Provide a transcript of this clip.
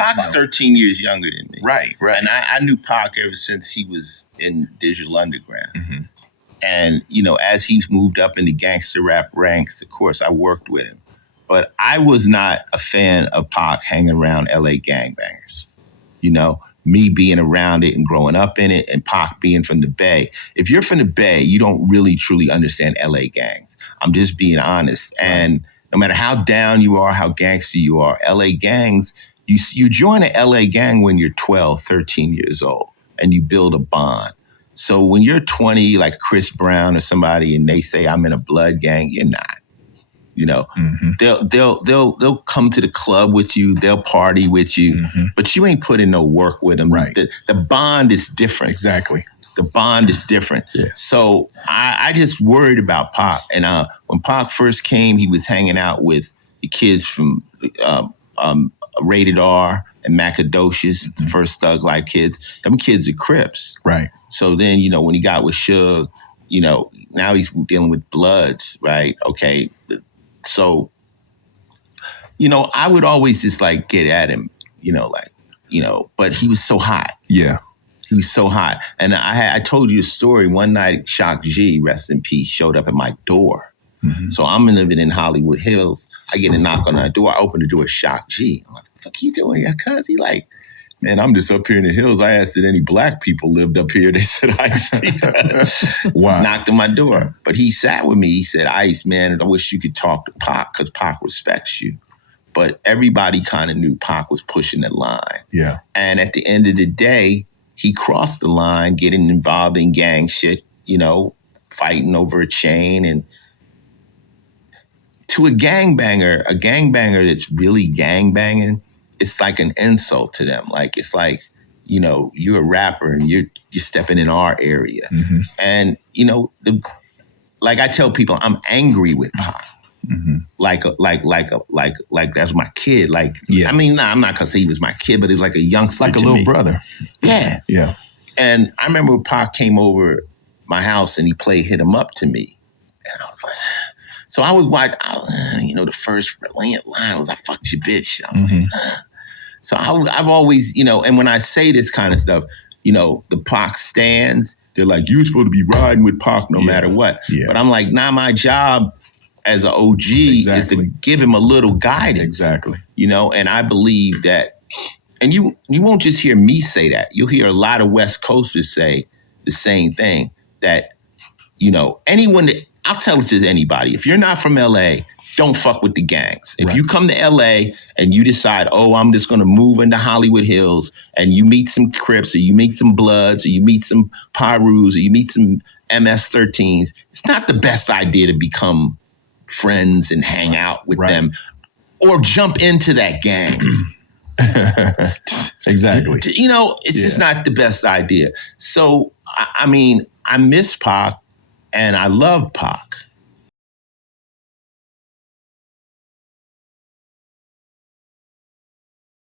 Pac's 13 years younger than me. Right. And I knew Pac ever since he was in Digital Underground. Mm-hmm. And, as he's moved up in the gangster rap ranks, of course, I worked with him. But I was not a fan of Pac hanging around LA gangbangers. Me being around it and growing up in it, and Pac being from the Bay. If you're from the Bay, you don't really truly understand LA gangs. I'm just being honest. Right. And no matter how down you are, how gangster you are, LA gangs, you join an LA gang when you're 12, 13 years old, and you build a bond. So when you're 20, like Chris Brown or somebody, and they say, I'm in a blood gang, you're not. Mm-hmm. They'll come to the club with you, they'll party with you, mm-hmm. but you ain't put in no work with them. Right. The bond is different. Exactly. The bond is different. Yeah. So I just worried about Pac. And when Pac first came, he was hanging out with the kids from Rated R and Macadocious, the first Thug Life kids. Them kids are Crips. Right. So then, when he got with Suge, now he's dealing with Bloods, right? Okay. So, I would always just get at him, but he was so hot. Yeah. He was so hot. And I told you a story. One night, Shock G, rest in peace, showed up at my door. Mm-hmm. So I'm living in Hollywood Hills. I get a knock on our door. I open the door, Shock G. I'm like, what the fuck you doing here, cuz? He like, man, I'm just up here in the hills. I asked if any black people lived up here. They said IceT. Wow. Knocked on my door. But he sat with me. He said, Ice, man, I wish you could talk to Pac because Pac respects you. But everybody kind of knew Pac was pushing the line. Yeah. And at the end of the day, he crossed the line, getting involved in gang shit, fighting over a chain. And to a gangbanger that's really gangbanging, it's like an insult to them. Like, it's like, you're a rapper and you're stepping in our area. Mm-hmm. And, like I tell people, I'm angry with Pac. Mm-hmm. Like that's my kid. Like, yeah. I mean, I'm not gonna say he was my kid, but he was like a youngster. Like a little brother. Yeah. Yeah. And I remember Pac came over my house and he played Hit 'Em Up to me. And I was like, so I was watching, the first line was, I fucked your bitch. I was mm-hmm. like, So I've always, and when I say this kind of stuff, the Pac stands, they're like, you're supposed to be riding with Pac no matter what. Yeah. But I'm like, nah, my job as an OG is to give him a little guidance. Exactly. And I believe that, and you won't just hear me say that. You'll hear a lot of West Coasters say the same thing, that, anyone that, I'll tell it to anybody, if you're not from LA, don't fuck with the gangs. If you come to LA and you decide, I'm just going to move into Hollywood Hills, and you meet some Crips, or you meet some Bloods, or you meet some Pyrus, or you meet some MS-13s, it's not the best idea to become friends and hang out with them or jump into that gang. Exactly. It's just not the best idea. So, I mean, I miss Pac and I love Pac.